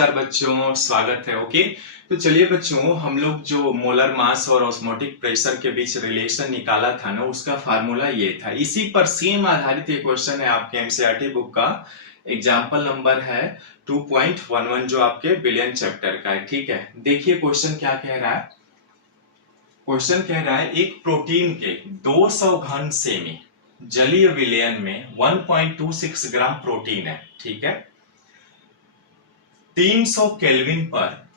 नमस्कार बच्चों, स्वागत है। ओके, तो चलिए बच्चों, हम लोग जो मोलर मास और ऑस्मोटिक प्रेशर के बीच रिलेशन निकाला था ना, उसका फार्मूला ये था। इसी पर सेम आधारित एक क्वेश्चन है आपके एनसीईआरटी बुक का। एग्जाम्पल नंबर है 2.11 जो आपके बिलियन चैप्टर का है। ठीक है, देखिए क्वेश्चन क्या कह रहा है। क्वेश्चन कह रहा है एक प्रोटीन के 200 घन सेमी जलीय विलयन में 1.26 ग्राम प्रोटीन है। ठीक है, 300 केल्विन पर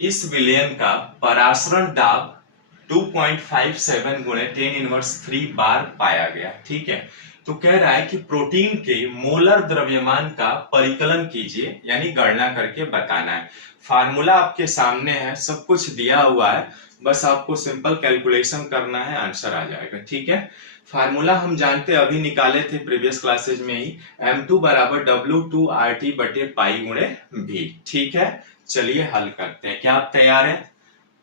इस विलयन का परासरण दाब 2.57 गुणे 10⁻³ बार पाया गया। ठीक है, तो कह रहा है कि प्रोटीन के मोलर द्रव्यमान का परिकलन कीजिए, यानी गणना करके बताना है। फार्मूला आपके सामने है, सब कुछ दिया हुआ है, बस आपको सिंपल कैलकुलेशन करना है, आंसर आ जाएगा। ठीक है, फार्मूला हम जानते हैं, अभी निकाले थे प्रीवियस क्लासेज में ही। M2 बराबर W2RT बटे पाई गुणे V। ठीक है, चलिए हल करते हैं। क्या आप तैयार हैं?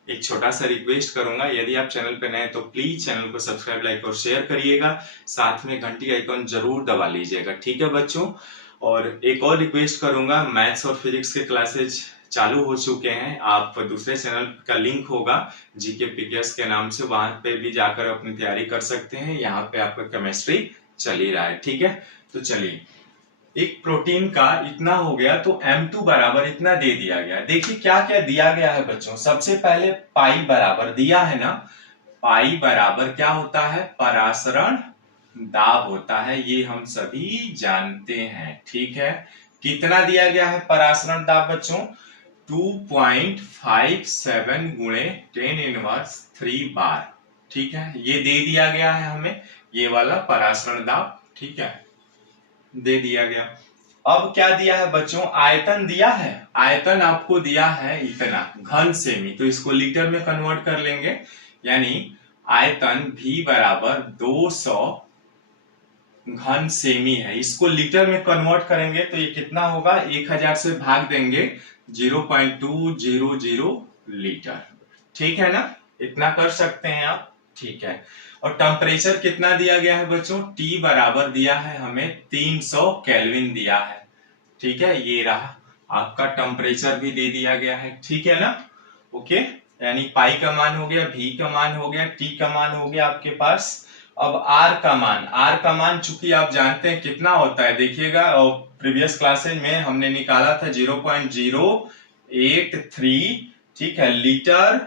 एक छोटा सा रिक्वेस्ट करूंगा, यदि आप चैनल पे नए हैं तो प्लीज चैनल को सब्सक्राइब, लाइक और शेयर करिएगा, साथ में घंटी का आइकन जरूर दबा लीजिएगा। ठीक है बच्चों, और एक और रिक्वेस्ट करूंगा, मैथ्स और फिजिक्स के क्लासेज चालू हो चुके हैं। आप दूसरे चैनल का लिंक होगा जीके पीकेएस के नाम से, वहां पे भी जाकर अपनी तैयारी कर सकते हैं। यहाँ पे आपका केमिस्ट्री चल ही रहा है। ठीक है, तो चलिए, एक प्रोटीन का इतना हो गया तो M2 बराबर इतना दे दिया गया। देखिए क्या क्या दिया गया है बच्चों। सबसे पहले पाई बराबर दिया है ना, पाई बराबर क्या होता है? परासरण दाब होता है, ये हम सभी जानते हैं। ठीक है, कितना दिया गया है परासरण दाब बच्चों? 2.57 गुणे 10⁻³ बार। ठीक है, ये दे दिया गया है हमें, ये वाला परासरण दाब। ठीक है, दे दिया गया। अब क्या दिया है बच्चों? आयतन दिया है। आयतन आपको दिया है इतना घन सेमी, तो इसको लीटर में कन्वर्ट कर लेंगे, यानी आयतन V बराबर 200 घन सेमी है। इसको लीटर में कन्वर्ट करेंगे तो ये कितना होगा? 1000 से भाग देंगे, 0.200 लीटर। ठीक है ना, इतना कर सकते हैं आप। ठीक है, और टेम्परेचर कितना दिया गया है बच्चों? T बराबर दिया है हमें 300 केल्विन दिया है। ठीक है, ये रहा आपका टेम्परेचर भी दे दिया गया है। ठीक है ना, ओके, यानी पाई का मान हो गया, V का मान हो गया, T का मान हो गया आपके पास। अब R का मान चूंकि आप जानते हैं कितना होता है, देखिएगा, और प्रीवियस क्लासेज में हमने निकाला था 0.083। ठीक है, litre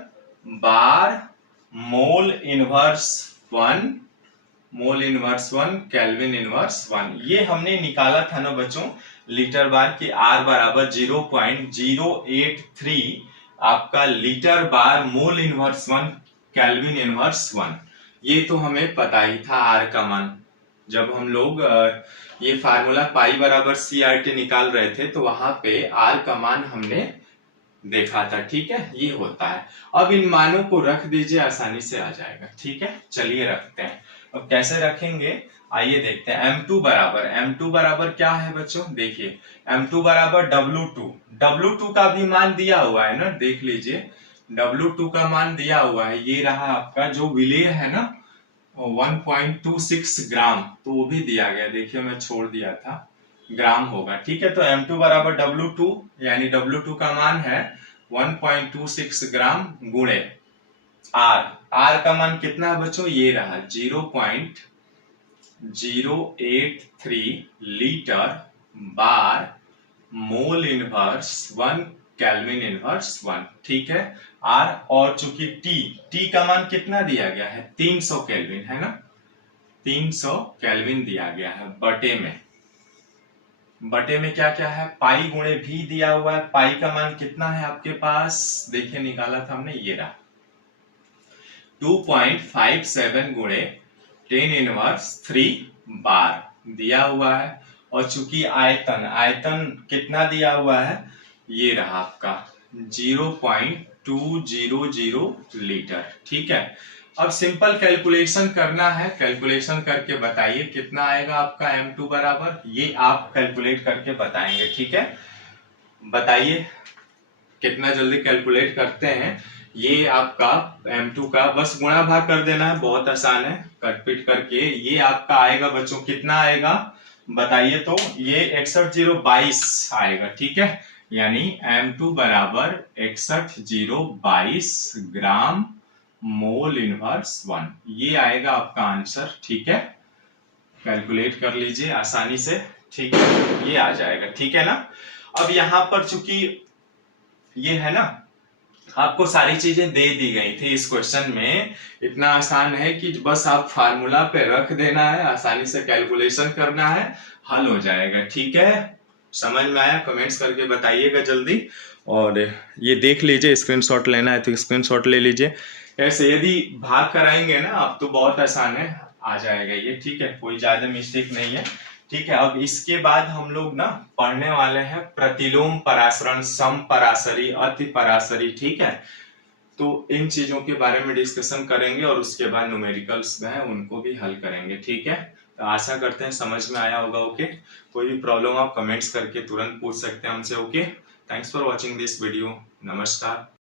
bar mole inverse 1, mole inverse 1, kelvin inverse 1, ये हमने निकाला था ना बच्चों लीटर बार की। R बराबर 0.083 आपका litre bar mole inverse 1, kelvin inverse 1, ये तो हमें पता ही था R का मान। जब हम लोग ये फार्मूला पाई बराबर CRT निकाल रहे थे तो वहां पे R का मान हमने देखा था। ठीक है, ये होता है। अब इन मानों को रख दीजिए, आसानी से आ जाएगा। ठीक है, चलिए रखते हैं। अब कैसे रखेंगे आइए देखते हैं। M2 बराबर क्या है बच्चों? देखिए, M2 बराबर W2 का भी मान दिया हुआ है ना, देख लीजिए, W2 का मान दिया हुआ है, ये रहा आपका जो विलेय है ना 1.26 ग्राम, तो वो भी दिया गया, देखिए मैं छोड़ दिया था, ग्राम होगा। ठीक है, तो M2 बराबर W2, यानी W2 का मान है 1.26 ग्राम गुणे R का मान कितना है बच्चों? ये रहा 0.083 litre bar mole inverse 1, kelvin inverse 1। ठीक है, R, और चूंकि T का मान कितना दिया गया है? 300 केल्विन है ना, 300 केल्विन दिया गया है। बटे में क्या क्या है? पाई गुणे V दिया हुआ है। पाई का मान कितना है आपके पास? देखिए निकाला था हमने, ये रहा 2.57 गुणे 10⁻³ बार दिया हुआ है। और चूंकि आयतन कितना दिया हुआ है? ये रहा आपका 0.200 लीटर। ठीक है, अब सिंपल कैलकुलेशन करना है, कैलकुलेशन करके बताइए कितना आएगा आपका M2 बराबर, ये आप कैलकुलेट करके बताएंगे। ठीक है, बताइए कितना जल्दी कैलकुलेट करते हैं। ये आपका M2 का बस गुणा भाग कर देना है, बहुत आसान है, कटपीट करके। ये आपका आएगा बच्चों, कितना आएगा बताइए तो? ये 61,022 आएगा। ठीक है, यानी M2 बराबर 61,022 ग्राम मोल इनवर्स 1। ये आएगा आपका आंसर। ठीक है, कैलकुलेट कर लीजिए आसानी से। ठीक है, ये आ जाएगा। ठीक है ना। अब यहां पर चूंकि ये है ना, आपको सारी चीजें दे दी गई थी इस क्वेश्चन में, इतना आसान है कि बस आप फार्मूला पे रख देना है, आसानी से कैलकुलेशन करना है, हल हो जाएगा। ठीक है, समझ में आया? कमेंट्स करके बताइएगा जल्दी। और ये देख लीजिए, स्क्रीनशॉट लेना है तो स्क्रीनशॉट ले लीजिए। ऐसे यदि भाग कराएंगे ना आप तो बहुत आसान है, आ जाएगा ये। ठीक है, कोई ज्यादा मिस्टेक नहीं है। ठीक है, अब इसके बाद हम लोग ना पढ़ने वाले हैं प्रतिलोम परासरण, सम परासरी, अति परासरी। ठीक है, तो इन चीजों के बारे में डिस्कशन करेंगे और उसके बाद न्यूमेरिकल्स हैं उनको भी हल करेंगे। ठीक है, तो आशा करते हैं समझ में आया होगा। ओके, कोई भी प्रॉब्लम आप कमेंट्स करके तुरंत पूछ सकते हैं हमसे। Okay, thanks for watching this video. नमस्कार।